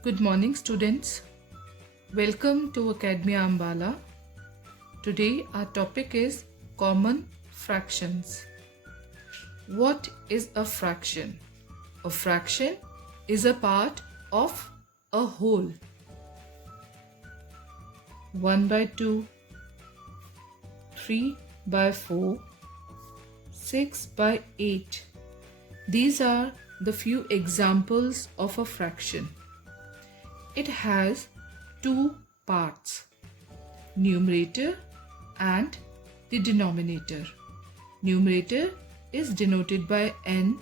Good morning, students. Welcome to Academy Ambala. Today our topic is common fractions. What is a fraction? A fraction is a part of a whole. 1 by 2, 3 by 4, 6 by 8. These are the few examples of a fraction. It has two parts, numerator and the denominator. Numerator is denoted by n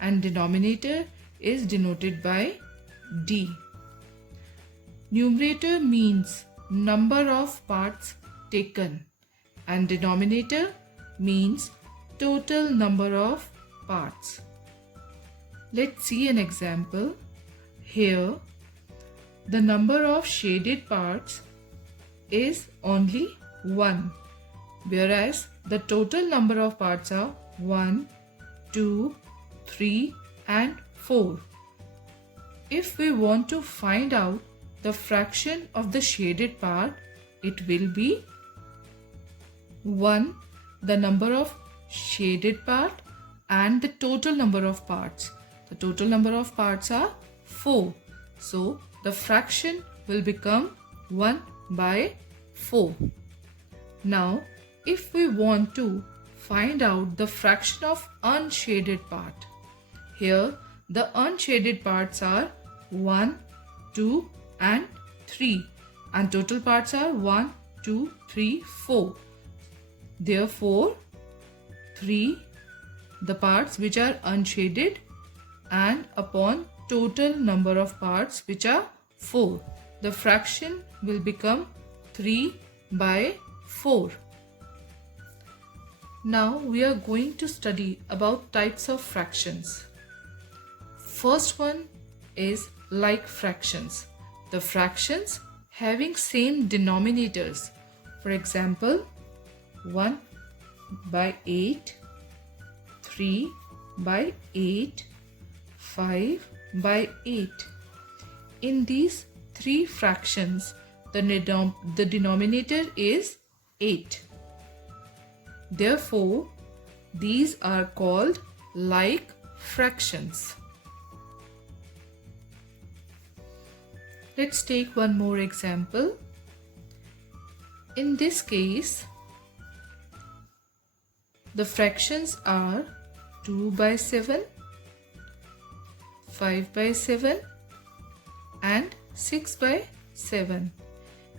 and denominator is denoted by d. Numerator means number of parts taken and denominator means total number of parts. Let's see an example. Here, the number of shaded parts is only 1, whereas the total number of parts are 1, 2, 3 and 4. If we want to find out the fraction of the shaded part, it will be 1, the number of shaded part and the total number of parts. The total number of parts are 4. So, the fraction will become 1 by 4. Now, if we want to find out the fraction of unshaded part, here the unshaded parts are 1, 2 and 3 and total parts are 1, 2, 3, 4. Therefore, 3 the parts which are unshaded and upon total number of parts which are 4. The fraction will become 3 by 4. Now we are going to study about types of fractions. First one is like fractions. The fractions having same denominators. For example, 1 by 8, 3 by 8, 5 by 8. In these three fractions, the denominator is 8. Therefore, these are called like fractions. Let's take one more example. In this case, the fractions are 2 by 7, 5 by 7 and 6 by 7.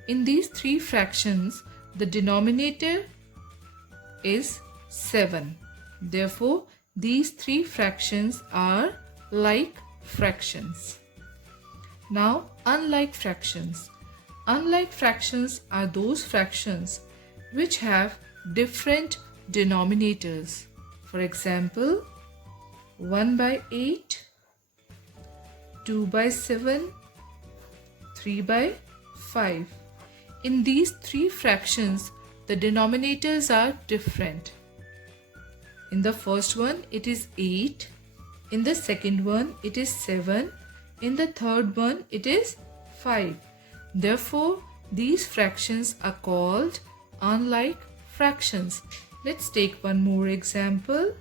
In these three fractions, the denominator is 7. Therefore, these three fractions are like fractions. Now, unlike fractions. Unlike fractions are those fractions which have different denominators. For example, 1 by 8, 2 by 7, 3 by 5. In these three fractions, the denominators are different. In the first one, it is 8. In the second one, it is 7. In the third one, it is 5. Therefore, these fractions are called unlike fractions. Let's take one more example.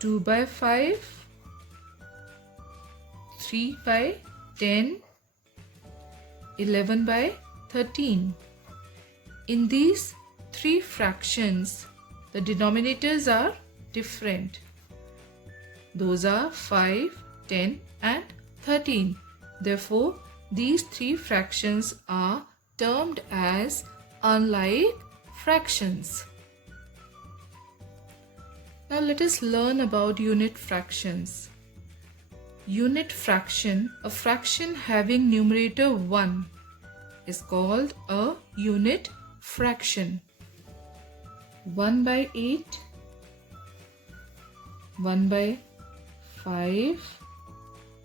2 by 5, 3 by 10, 11 by 13. In these three fractions, the denominators are different. Those are 5, 10 and 13. Therefore, these three fractions are termed as unlike fractions. Now let us learn about unit fractions. Unit fraction, a fraction having numerator 1, is called a unit fraction. 1 by 8, 1 by 5,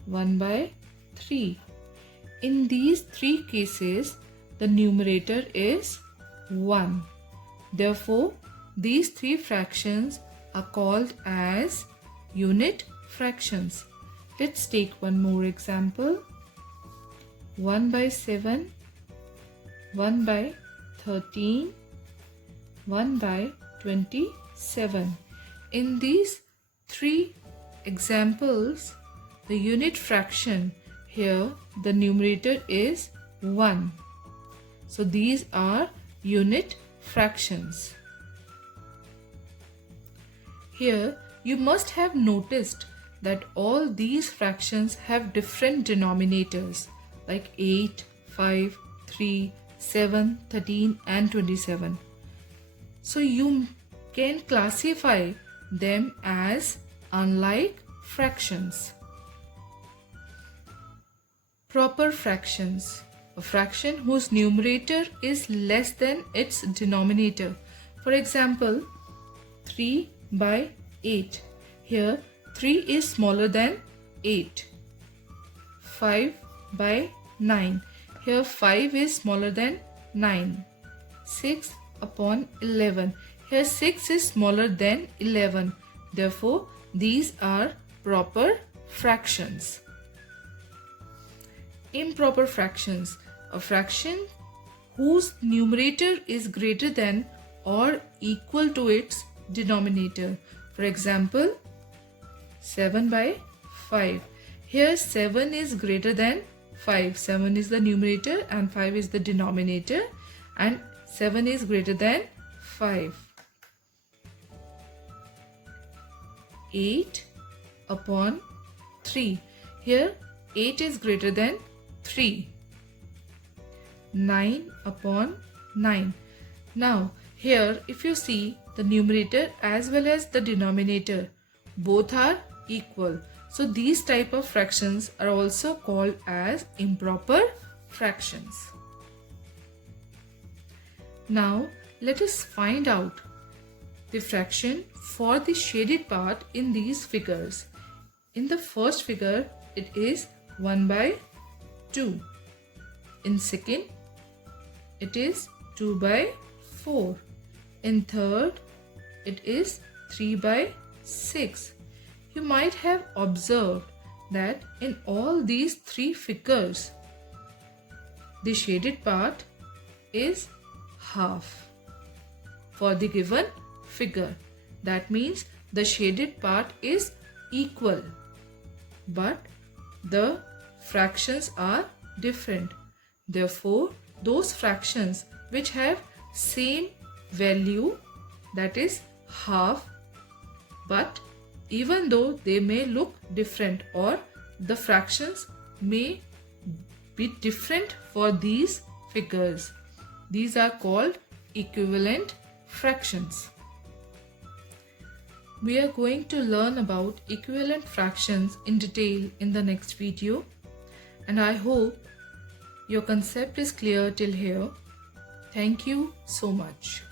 1 by 3. In these three cases, the numerator is 1. Therefore, these three fractions are called as unit fractions. Let's take one more example. 1 by 7, 1 by 13, 1 by 27. In these three examples, the unit fraction here, the numerator is 1. So these are unit fractions. Here you must have noticed that all these fractions have different denominators like 8, 5, 3, 7, 13 and 27. So you can classify them as unlike fractions. Proper fractions. A fraction whose numerator is less than its denominator. For example, 3 by 8. Here 3 is smaller than 8. 5 by 9. Here 5 is smaller than 9. 6 upon 11. Here 6 is smaller than 11. Therefore, these are proper fractions. Improper fractions. A fraction whose numerator is greater than or equal to its denominator. For example, 7 by 5. Here 7 is greater than 5. 7 is the numerator and 5 is the denominator, and 7 is greater than 5. 8 upon 3. Here 8 is greater than 3. 9 upon 9. Now here if you see, the numerator as well as the denominator both are equal. So these type of fractions are also called as improper fractions. Now let us find out the fraction for the shaded part in these figures. In the first figure it is 1 by 2. In second it is 2 by 4. In third it is 3 by 6. You might have observed that in all these three figures, the shaded part is half for the given figure. That means the shaded part is equal, but the fractions are different. Therefore, those fractions which have same value, that is half, but even though they may look different or the fractions may be different for these figures, these are called equivalent fractions. We are going to learn about equivalent fractions in detail in the next video, and I hope your concept is clear till here. Thank you so much.